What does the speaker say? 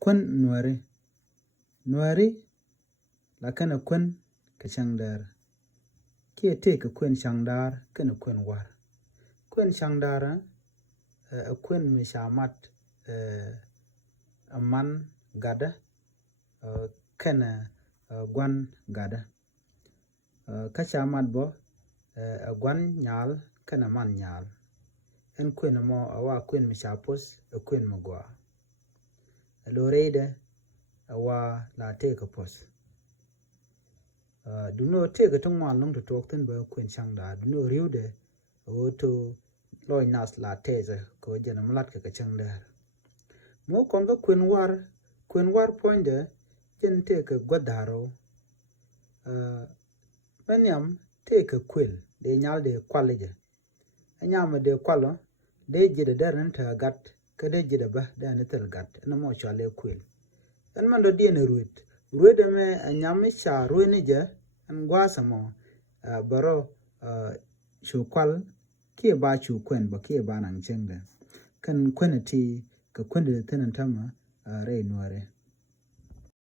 Kwen nuari la kana kwen ka changdar. Kia te ka kwen changdar kana kwen war. Kwen changdara a kwen mishamat a man gada kana gwan gada. Ka chamat bo a gwan nyal kana man nyal. En kwen mo awa kwen mishapos a kwen magwa. Lorede awa la te ka pos. Duno te ka tong wan long to talk ten ba kwen changda. Duno riude o to loy nas la teze ko jana malat ka changda. Mo konga kwen war poinde jen te ka gwadaro. Menyam te ka kwel de nyal de kwalije. Anyama de kwalo de jide daren ta gat ka de jide ba de anitel gat na mo chale kwel. En mando diene ruit. Ruide me anyame cha ruine je en gwasa mo baro chu kwal kie ba chu kwen ba kie ba nang chengde. Kan kweneti ka kwende tenantama re nuare.